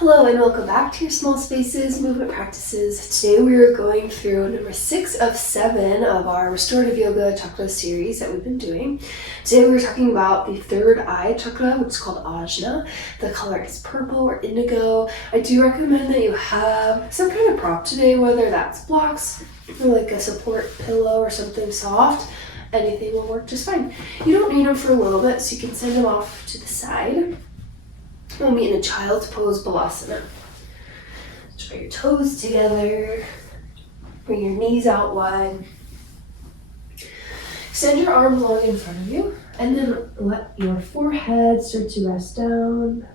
Hello and welcome back to your Small Spaces Movement Practices. Today we are going through number 6 of 7 of our Restorative Yoga Chakra series that we've been doing. Today we're talking about the third eye chakra, which is called Ajna. The color is purple or indigo. I do recommend that you have some kind of prop today, whether that's blocks or like a support pillow or something soft. Anything will work just fine. You don't need them for a little bit, so you can send them off to the side. We'll meet in a child's pose balasana. Draw your toes together. Bring your knees out wide. Extend your arms long in front of you. And then let your forehead start to rest down.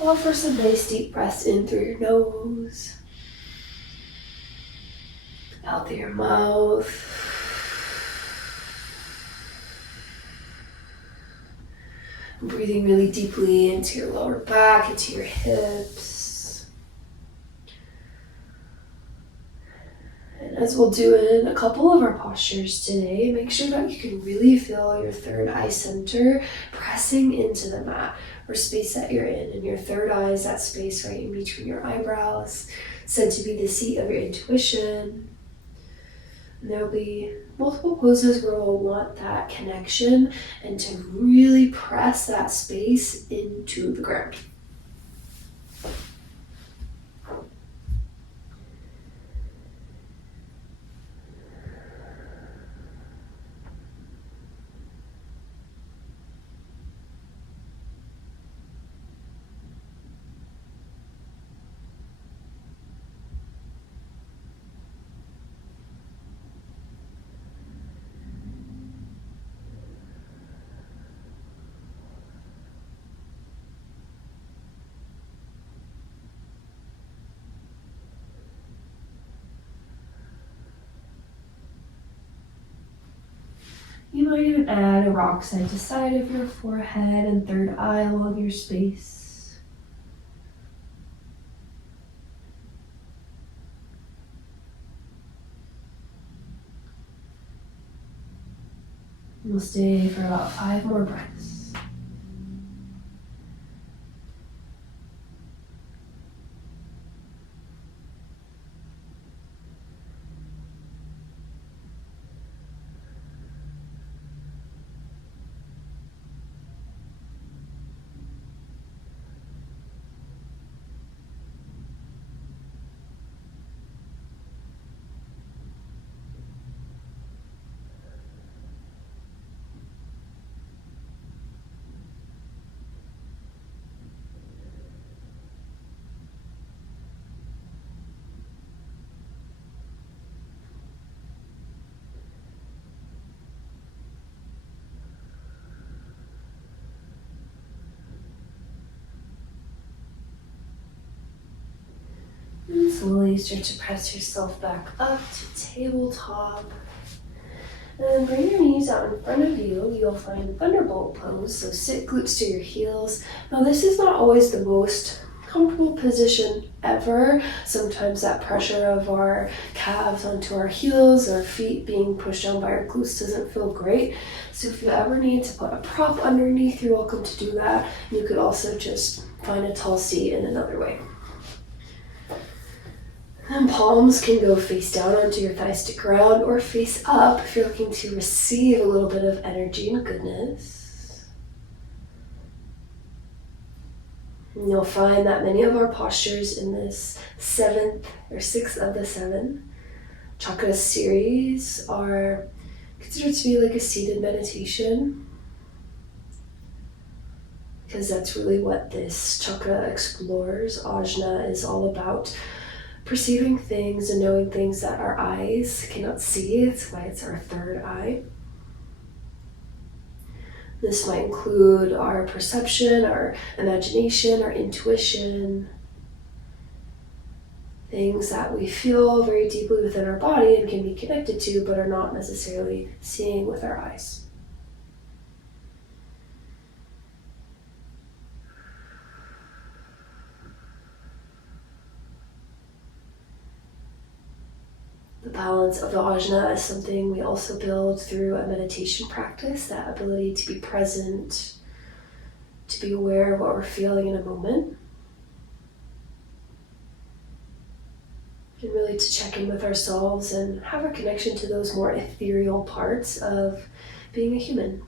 Offer some nice deep breaths in through your nose. Out through your mouth. Breathing really deeply into your lower back, into your hips. And as we'll do in a couple of our postures today, make sure that you can really feel your third eye center pressing into the mat or space that you're in. And your third eye is that space right in between your eyebrows, said to be the seat of your intuition. And there'll be multiple poses where we'll want that connection and to really press that space into the ground. You might even add a rock side to side of your forehead and third eye along your space. We'll stay for about 5 more breaths. And slowly start to press yourself back up to tabletop. And bring your knees out in front of you. You'll find thunderbolt pose. So sit glutes to your heels. Now this is not always the most comfortable position ever. Sometimes that pressure of our calves onto our heels or feet being pushed down by our glutes doesn't feel great. So if you ever need to put a prop underneath, you're welcome to do that. You could also just find a tall seat in another way. And palms can go face down onto your thighs to ground or face up if you're looking to receive a little bit of energy and goodness. And you'll find that many of our postures in this 7th or 6th of the 7 chakra series are considered to be like a seated meditation, because that's really what this chakra explores. Ajna is all about perceiving things and knowing things that our eyes cannot see. It's why it's our third eye. This might include our perception, our imagination, our intuition, things that we feel very deeply within our body and can be connected to, but are not necessarily seeing with our eyes. The balance of the ajna is something we also build through a meditation practice, that ability to be present, to be aware of what we're feeling in a moment, and really to check in with ourselves and have a connection to those more ethereal parts of being a human.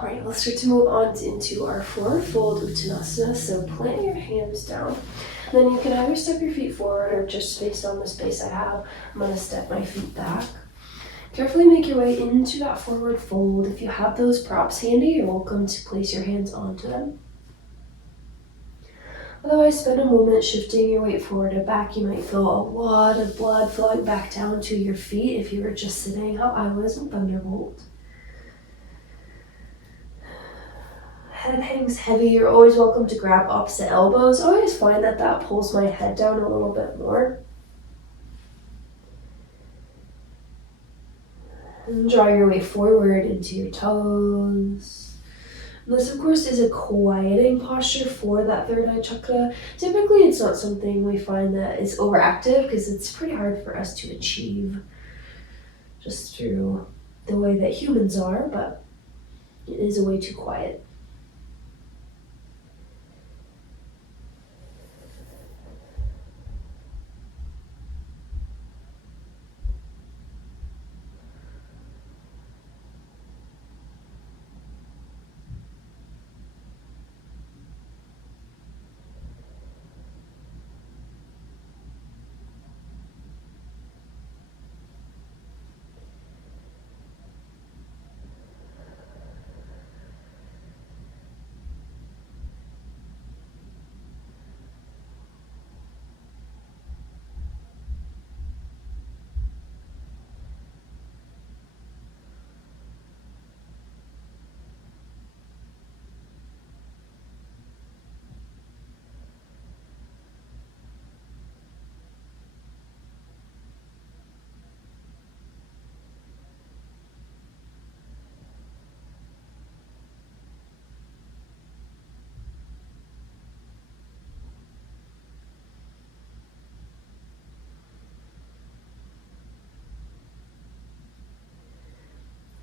All right, let's start to move on into our forward fold Uttanasana. So plant your hands down. And then you can either step your feet forward or just based on the space I have, I'm going to step my feet back. Carefully make your way into that forward fold. If you have those props handy, you're welcome to place your hands onto them. Otherwise, spend a moment shifting your weight forward and back. You might feel a lot of blood flowing back down to your feet if you were just sitting how I was in Thunderbolt. Head hangs heavy. You're always welcome to grab opposite elbows. I always find that pulls my head down a little bit more. And draw your way forward into your toes. And this, of course, is a quieting posture for that third eye chakra. Typically, it's not something we find that is overactive because it's pretty hard for us to achieve just through the way that humans are, but it is a way to quiet.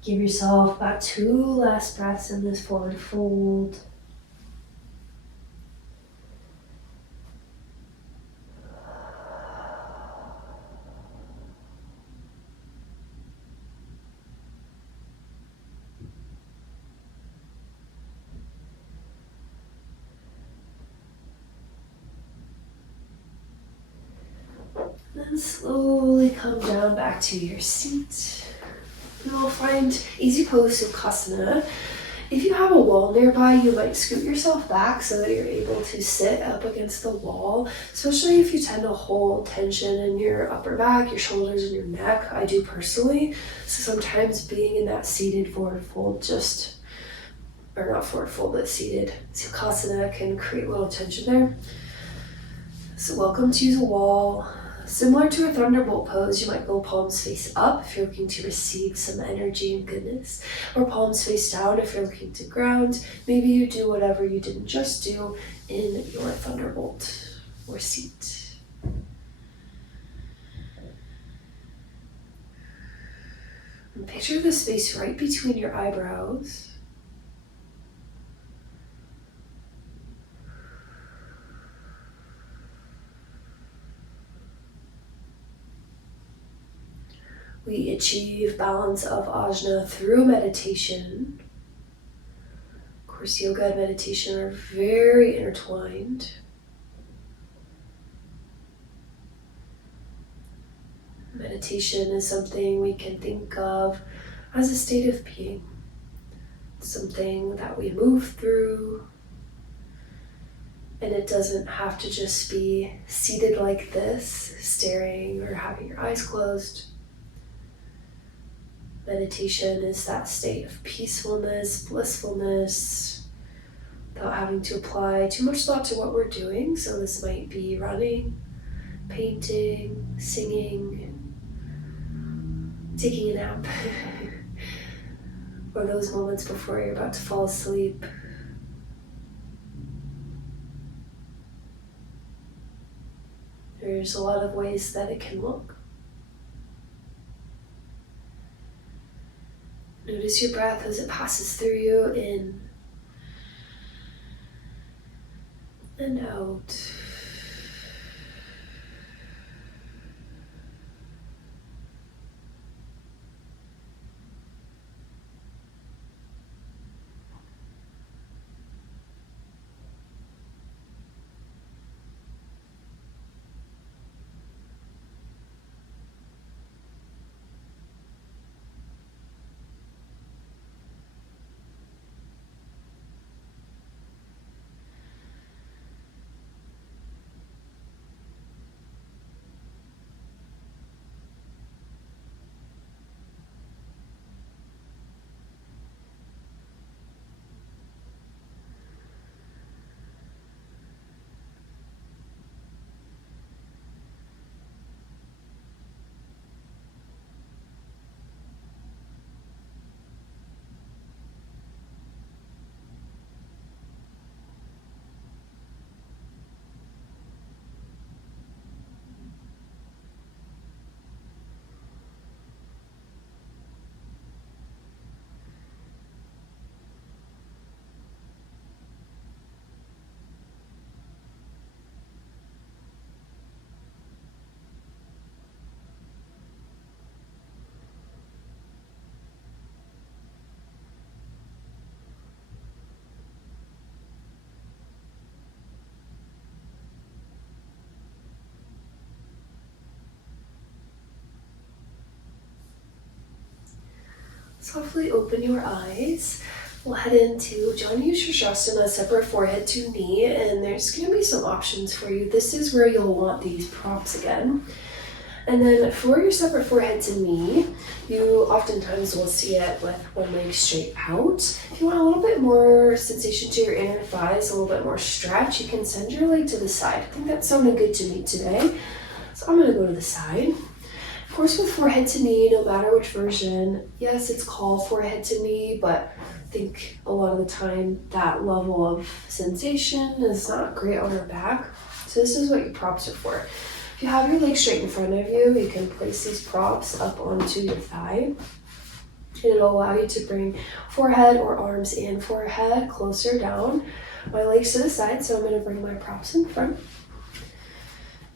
Give yourself about 2 last breaths in this forward fold. Then slowly come down back to your seat. And we'll find easy pose Sukhasana. If you have a wall nearby, you might scoot yourself back so that you're able to sit up against the wall, especially if you tend to hold tension in your upper back, your shoulders, and your neck. I do personally. So sometimes being in that seated forward fold but seated Sukhasana can create a little tension there. So welcome to use a wall. Similar to a thunderbolt pose, you might go palms face up if you're looking to receive some energy and goodness, or palms face down if you're looking to ground. Maybe you do whatever you didn't just do in your thunderbolt or seat. And picture the space right between your eyebrows. We achieve balance of ajna through meditation. Of course, yoga and meditation are very intertwined. Meditation is something we can think of as a state of being, something that we move through, and it doesn't have to just be seated like this, staring or having your eyes closed. Meditation is that state of peacefulness, blissfulness, without having to apply too much thought to what we're doing. So this might be running, painting, singing, taking a nap, or those moments before you're about to fall asleep. There's a lot of ways that it can look. Notice your breath as it passes through you, in and out. Softly open your eyes. We'll head into Janu Shirshasana, separate forehead to knee, and there's going to be some options for you. This is where you'll want these props again. And then for your separate forehead to knee, you oftentimes will see it with one leg straight out. If you want a little bit more sensation to your inner thighs, a little bit more stretch, you can send your leg to the side. I think that's sounding good to me today. So I'm going to go to the side. Of course, with forehead to knee, no matter which version, yes, it's called forehead to knee, but I think a lot of the time that level of sensation is not great on our back. So this is what your props are for. If you have your leg straight in front of you, you can place these props up onto your thigh. And it'll allow you to bring forehead or arms and forehead closer down. My legs to the side, so I'm going to bring my props in front.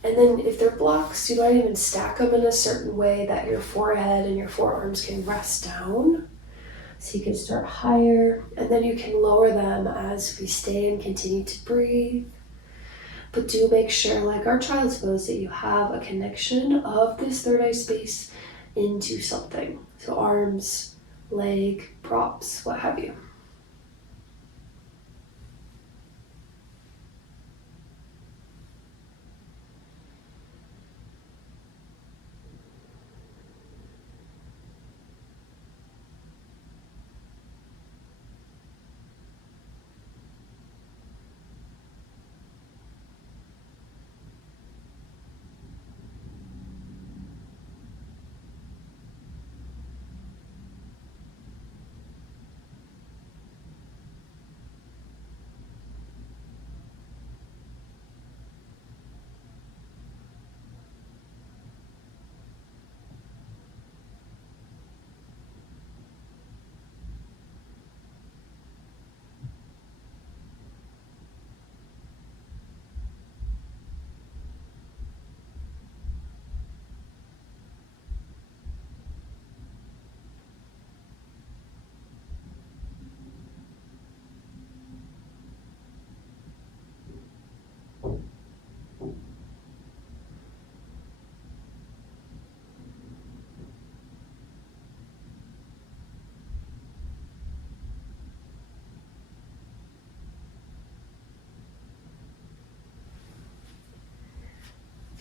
And then if they're blocks, you might even stack them in a certain way that your forehead and your forearms can rest down. So you can start higher, and then you can lower them as we stay and continue to breathe. But do make sure, like our child's pose, that you have a connection of this third eye space into something. So arms, leg, props, what have you.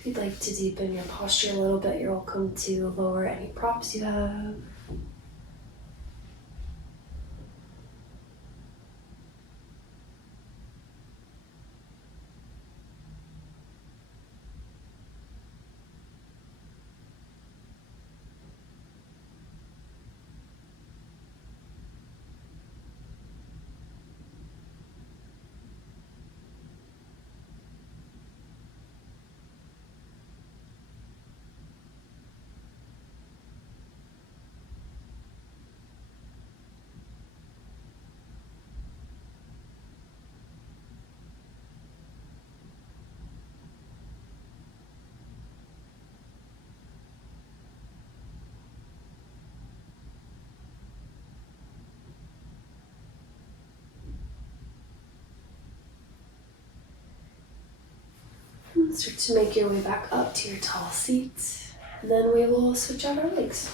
If you'd like to deepen your posture a little bit, you're welcome to lower any props you have. Start to make your way back up to your tall seat, and then we will switch out our legs.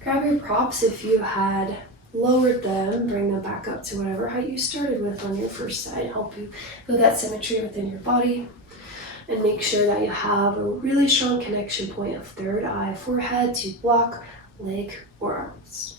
Grab your props if you had lowered them, bring them back up to whatever height you started with on your first side. Help you feel that symmetry within your body, and make sure that you have a really strong connection point of third eye, forehead to block, leg, or arms.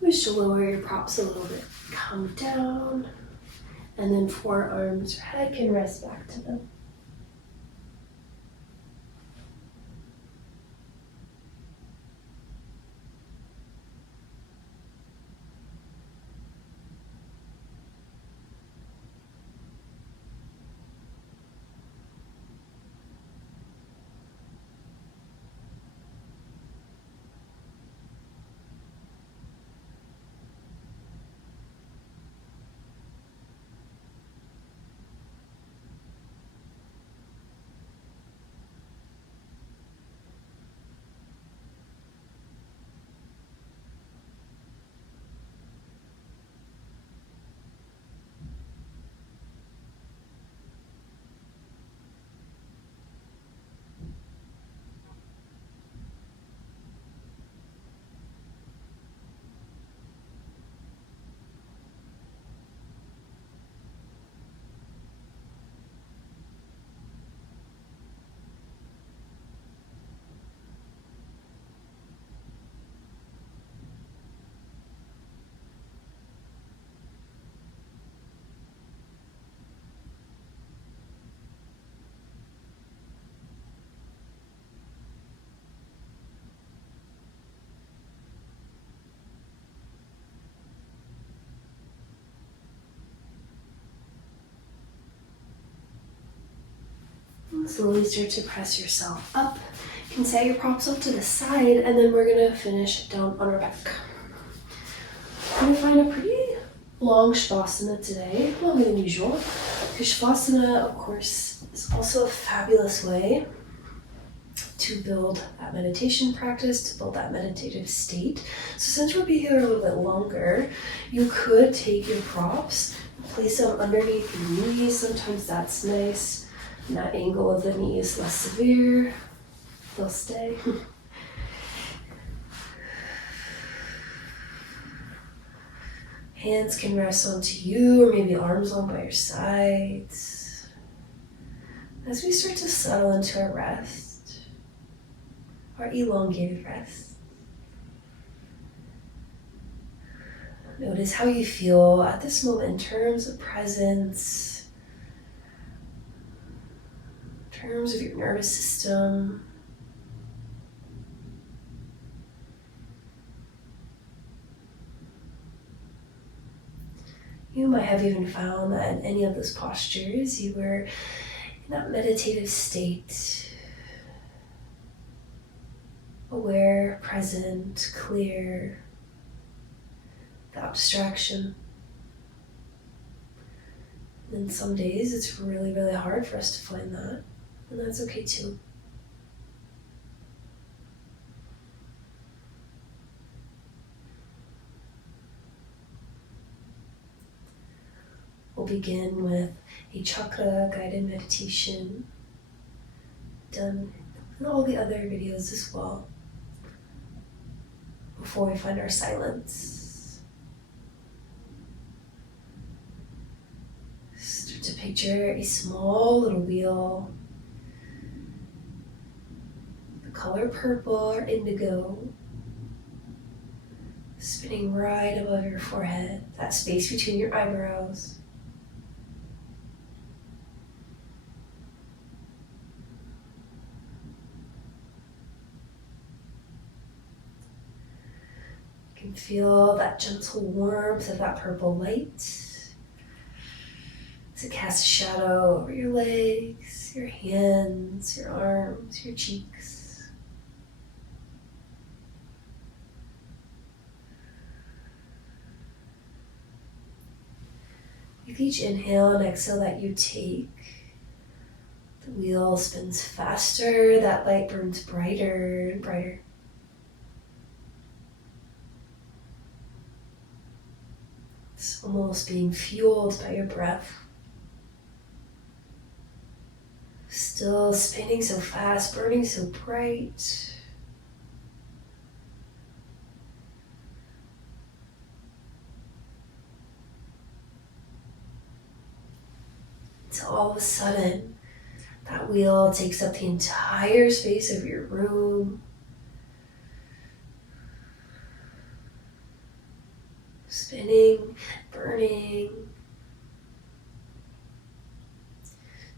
Wish to lower your props a little bit. Come down, and then forearms or head can rest back to them. Slowly start to press yourself up. You can set your props up to the side, and then we're gonna finish down on our back. We're gonna find a pretty long Shavasana today, longer than usual, because Shavasana, of course, is also a fabulous way to build that meditation practice, to build that meditative state. So since we'll be here a little bit longer, you could take your props, place them underneath your knees. Sometimes that's nice. And that angle of the knee is less severe. They'll stay. Hands can rest onto you, or maybe arms long by your sides. As we start to settle into our rest, our elongated rest, notice how you feel at this moment in terms of presence, in terms of your nervous system. You might have even found that in any of those postures, you were in that meditative state, aware, present, clear, without distraction. And some days it's really, really hard for us to find that, and that's okay too. We'll begin with a chakra guided meditation, done in all the other videos as well, before we find our silence. Start to picture a small little wheel, the color purple or indigo, spinning right above your forehead, that space between your eyebrows. You can feel that gentle warmth of that purple light as it casts a shadow over your legs, your hands, your arms, your cheeks. With each inhale and exhale that you take, the wheel spins faster, that light burns brighter and brighter. It's almost being fueled by your breath. Still spinning so fast, burning so bright. Until all of a sudden, that wheel takes up the entire space of your room. Spinning, burning.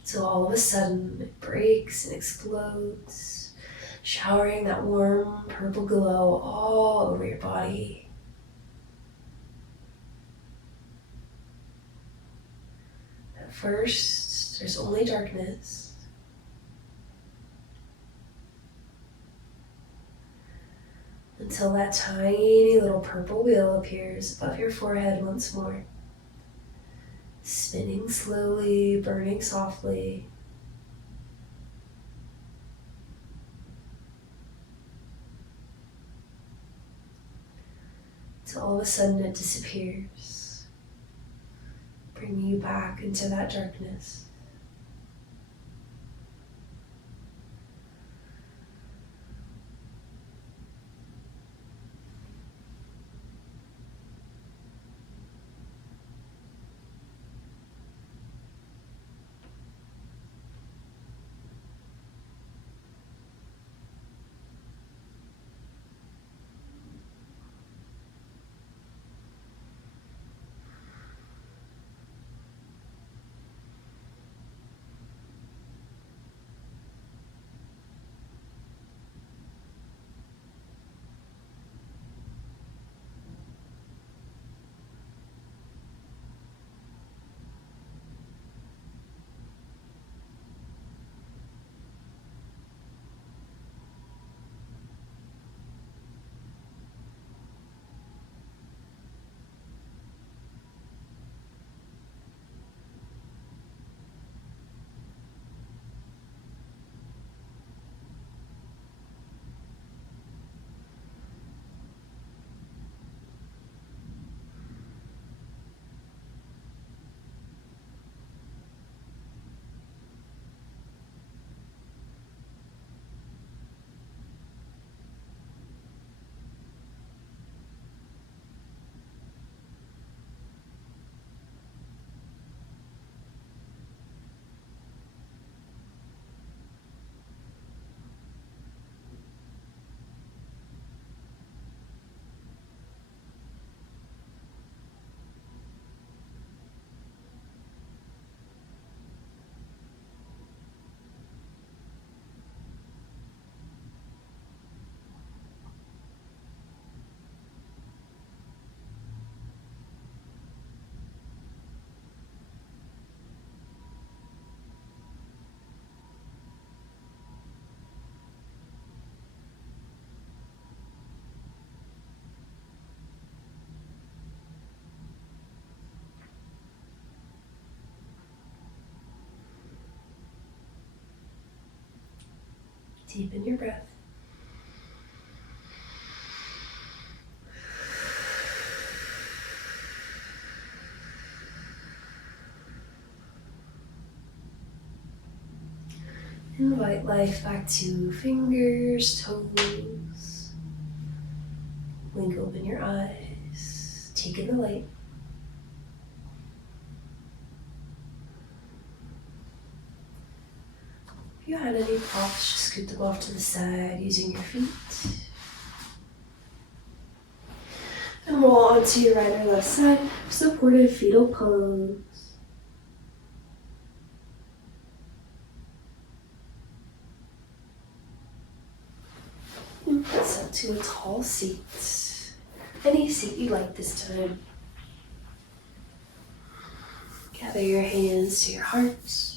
So all of a sudden it breaks and explodes, showering that warm purple glow all over your body. At first, there's only darkness. Until that tiny little purple wheel appears above your forehead once more, spinning slowly, burning softly. Till all of a sudden it disappears, bringing you back into that darkness. Deepen your breath. Invite life back to fingers, toes. Blink open your eyes. Take in the light. If you had any props, just scoot them off to the side using your feet. And roll onto your right or left side, supported fetal pose. And press up to a tall seat. Any seat you like this time. Gather your hands to your heart.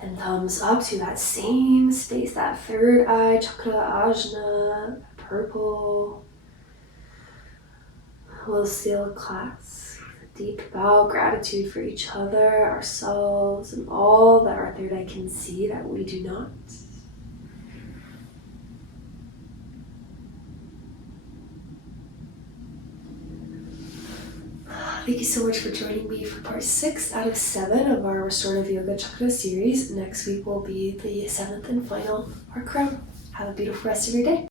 And thumbs up to that same space, that third eye, chakra, ajna, purple. We'll seal a class with a deep bow of gratitude for each other, ourselves, and all that our third eye can see that we do not. Thank you so much for joining me for part 6 out of 7 of our Restorative Yoga Chakra series. Next week will be the 7th and final, our crown. Have a beautiful rest of your day.